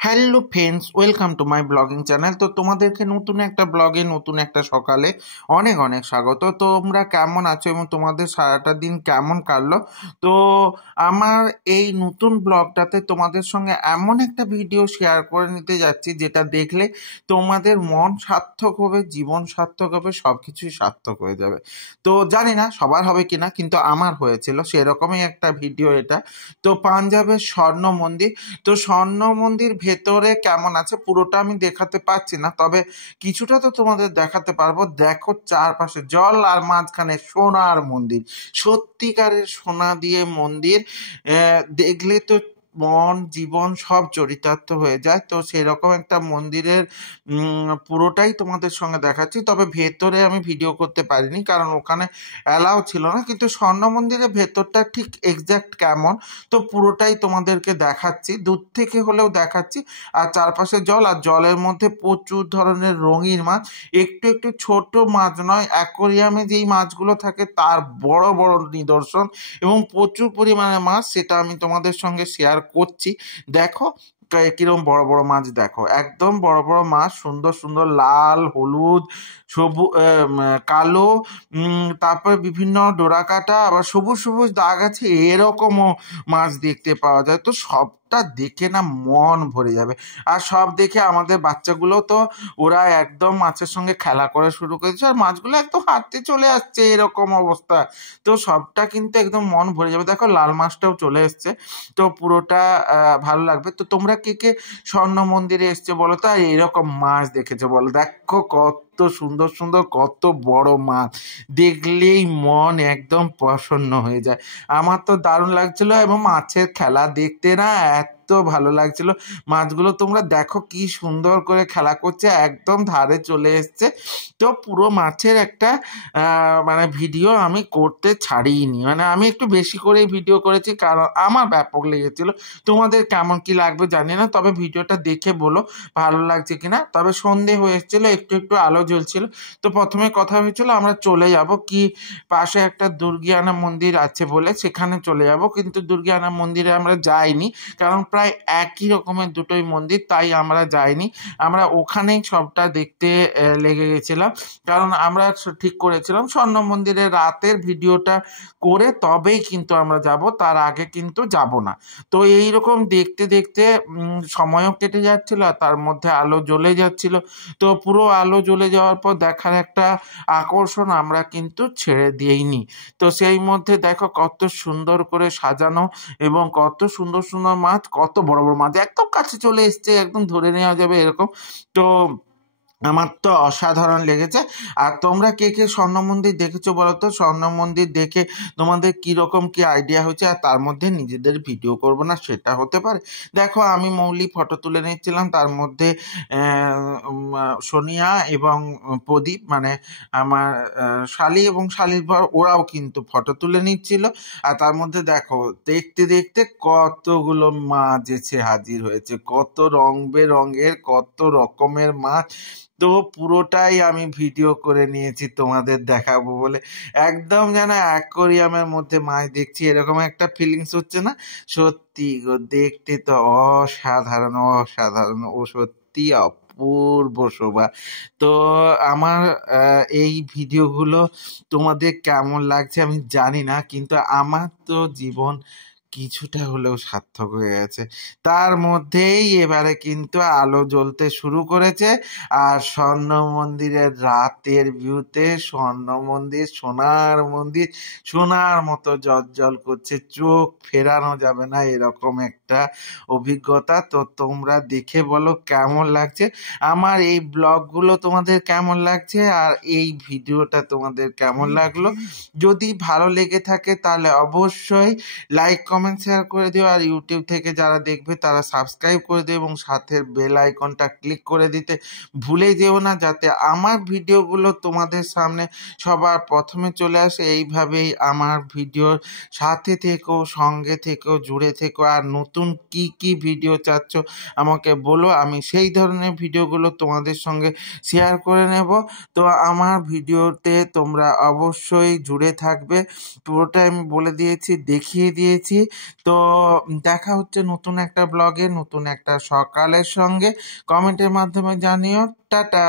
Hello friends, welcome to my blogging channel. তো তোমাদেরকে নতুন একটা ব্লগে নতুন একটা সকালে অনেক অনেক স্বাগত। তোমরা কেমন আছো এবং তোমাদের সারাটা দিন কেমন কাটলো? তো আমার এই নতুন ব্লগটাতে তোমাদের সঙ্গে এমন একটা ভিডিও শেয়ার করে নিতে যাচ্ছি যেটা দেখলে তোমাদের মন সার্থক হবে, জীবন সার্থক হবে, সব কিছুই সার্থক হয়ে যাবে। তো জানি না সবার হবে কিনা, কিন্তু আমার হয়েছিল সেরকমই একটা ভিডিও এটা। তো পাঞ্জাবের স্বর্ণ মন্দির। তো স্বর্ণ মন্দির ভেতরে কেমন আছে পুরোটা আমি দেখাতে পারছি না, তবে কিছুটা তো তোমাদের দেখাতে পারবো। দেখো চারপাশে জল আর মাঝখানে সোনার মন্দির, সত্যিকারের সোনা দিয়ে মন্দির। দেখলে তো মন জীবন সব চরিতার্থ হয়ে যায়। তো সেরকম একটা মন্দিরের পুরোটাই তোমাদের সঙ্গে দেখাচ্ছি, তবে ভেতরে আমি ভিডিও করতে পারিনি কারণ ওখানে অ্যালাউ ছিল না। কিন্তু স্বর্ণ মন্দিরের ভেতরটা ঠিক এক্স্যাক্ট কেমন তো পুরোটাই তোমাদেরকে দেখাচ্ছি, দূর থেকে হলেও দেখাচ্ছি। আর চারপাশে জল, আর জলের মধ্যে প্রচুর ধরনের রঙিন মাছ, একটু একটু ছোট মাছ নয়, অ্যাকোরিয়ামে যেই মাছগুলো থাকে তার বড় বড় নিদর্শন এবং প্রচুর পরিমাণে মাছ, সেটা আমি তোমাদের সঙ্গে শেয়ার করছি। দেখো কিরম বড় বড় মাছ, দেখো একদম বড় বড় মাছ, সুন্দর সুন্দর লাল, হলুদ, সবুজ, কালো, তারপরে বিভিন্ন ডোরাকাটা, আবার সবুজ সবুজ দাগ আছে, এরকমও মাছ দেখতে পাওয়া যায়। তো সবটা দেখে না মন ভরে যাবে। আর সব দেখে আমাদের বাচ্চাগুলো তো ওরা একদম মাছের সঙ্গে খেলা করা শুরু করেছে, আর মাছগুলো একদম হাঁটতে চলে আসছে, এরকম অবস্থা। তো সবটা কিন্তু একদম মন ভরে যাবে। দেখো লাল মাছটাও চলে এসছে। তো পুরোটা ভালো লাগবে। তো তোমরা কে কে স্বর্ণ মন্দিরে এসছে বলো তো, আর এরকম মাছ দেখেছো বলো? দেখো কত সুন্দর সুন্দর, কত বড় মাছ, দেখলেই মন একদম প্রসন্ন হয়ে যায়। আমার তো দারুণ লাগছিল এবং মাছের খেলা দেখতে না এত ভালো লাগছিল। মাছগুলো তোমরা দেখো কি সুন্দর করে খেলা করছে, একদম ধারে চলে এসছে। তো পুরো মাছের একটা মানে ভিডিও আমি করতে ছাড়িনি, মানে আমি একটু বেশি করেই ভিডিও করেছি কারণ আমার ব্যাপক লেগেছিল। তোমাদের কেমন কি লাগবে জানি না, তবে ভিডিওটা দেখে বলো ভালো লাগছে কিনা। তবে সন্ধে হয়ে এসেছিল, একটু একটু আলো জ্বলছিল। তো প্রথমে কথা হয়েছিল আমরা চলে যাব কি পাশে একটা দুর্গিয়ানা মন্দির আছে বলে সেখানে চলে যাব, কিন্তু দুর্গিয়ানা মন্দিরে আমরা যাইনি কারণ প্রায় একই রকমের দুটোই মন্দির, তাই আমরা যাইনি। আমরা ওখানেই সবটা দেখতে লেগে গেছিলাম, কারণ আমরা ঠিক করেছিলাম স্বর্ণ মন্দিরে রাতের ভিডিওটা করে তবেই কিন্তু আমরা যাব, তার আগে কিন্তু যাব না। তো এইরকম দেখতে দেখতে সময়ও কেটে যাচ্ছিল, আর তার মধ্যে আলো জ্বলে যাচ্ছিল। তো পুরো আলো জ্বলে যাওয়ার পর দেখার একটা আকর্ষণ আমরা কিন্তু ছেড়ে দিইনি। তো সেই মধ্যে দেখো কত সুন্দর করে সাজানো এবং কত সুন্দর সুন্দর মাছ, কত বড় বড় মাছ একদম কাছে চলে এসছে, একদম ধরে নেওয়া যাবে এরকম। তো আমার তো অসাধারণ লেগেছে। আর তোমরা কে কে স্বর্ণ মন্দির দেখেছো বলো তো? স্বর্ণ মন্দির দেখে তোমাদের কীরকম কি আইডিয়া হয়েছে, আর তার মধ্যে নিজেদের ভিডিও করবো না সেটা হতে পারে। দেখো আমি মৌলিক ফটো তুলে নিচ্ছিলাম, তার মধ্যে সোনিয়া এবং প্রদীপ, মানে আমার শালি এবং শালির বর, ওরাও কিন্তু ফটো তুলে নিচ্ছিল। আর তার মধ্যে দেখো দেখতে দেখতে কতগুলো মাছ এসে হাজির হয়েছে, কত রং বেরঙের, কত রকমের মাছ। তো পুরোটাই আমি ভিডিও করে নিয়েছি তোমাদের দেখাবো বলে। একদম যেন অ্যাকোরিয়ামের মধ্যে মাছ দেখছি এরকম একটা ফিলিংস হচ্ছে না? সত্যি গো, দেখতে তো অসাধারণ অসাধারণ, ও সত্যি অপূর্ব শোভা। তো আমার এই ভিডিওগুলো তোমাদের কেমন লাগছে আমি জানি না, কিন্তু আমার তো জীবন কিছুটা হলেও সার্থক হয়ে গেছে। তার মধ্যেই এবারে কিন্তু আলো জ্বলতে শুরু করেছে, আর স্বর্ণ মন্দিরের রাতের ভিউতে স্বর্ণ মন্দির, সোনার মন্দির, সোনার মতো জ্বলজ্বল করছে, চোখ ফেরানো যাবে না এরকম একটা অভিজ্ঞতা। তো তোমরা দেখে বলো কেমন লাগছে, আমার এই ব্লগগুলো তোমাদের কেমন লাগছে, আর এই ভিডিওটা তোমাদের কেমন লাগলো। যদি ভালো লেগে থাকে তাহলে অবশ্যই লাইক কমেন্ট শেয়ার করে দিও, আর ইউটিউব থেকে যারা দেখবে তারা সাবস্ক্রাইব করে দিও এবং সাথে বেল আইকনটা ক্লিক করে দিতে ভুলে যেও না, যাতে আমার ভিডিওগুলো তোমাদের সামনে সবার প্রথমে চলে আসে। এইভাবেই আমার ভিডিওর সাথে থেকো, সঙ্গে থেকো, জুড়ে থেকো, আর নতুন নতুন কি ভিডিও চাচ্ছ আমাকে বলো, আমি সেই ধরনের ভিডিওগুলো তোমাদের সঙ্গে শেয়ার করে নেব। তো আমার ভিডিওতে তোমরা অবশ্যই জুড়ে থাকবে, পুরোটাই আমি বলে দিয়েছি, দেখিয়ে দিয়েছি। তো দেখা হচ্ছে নতুন একটা ব্লগে, নতুন একটা সকালের সঙ্গে। কমেন্টের মাধ্যমে জানিও। টাটা।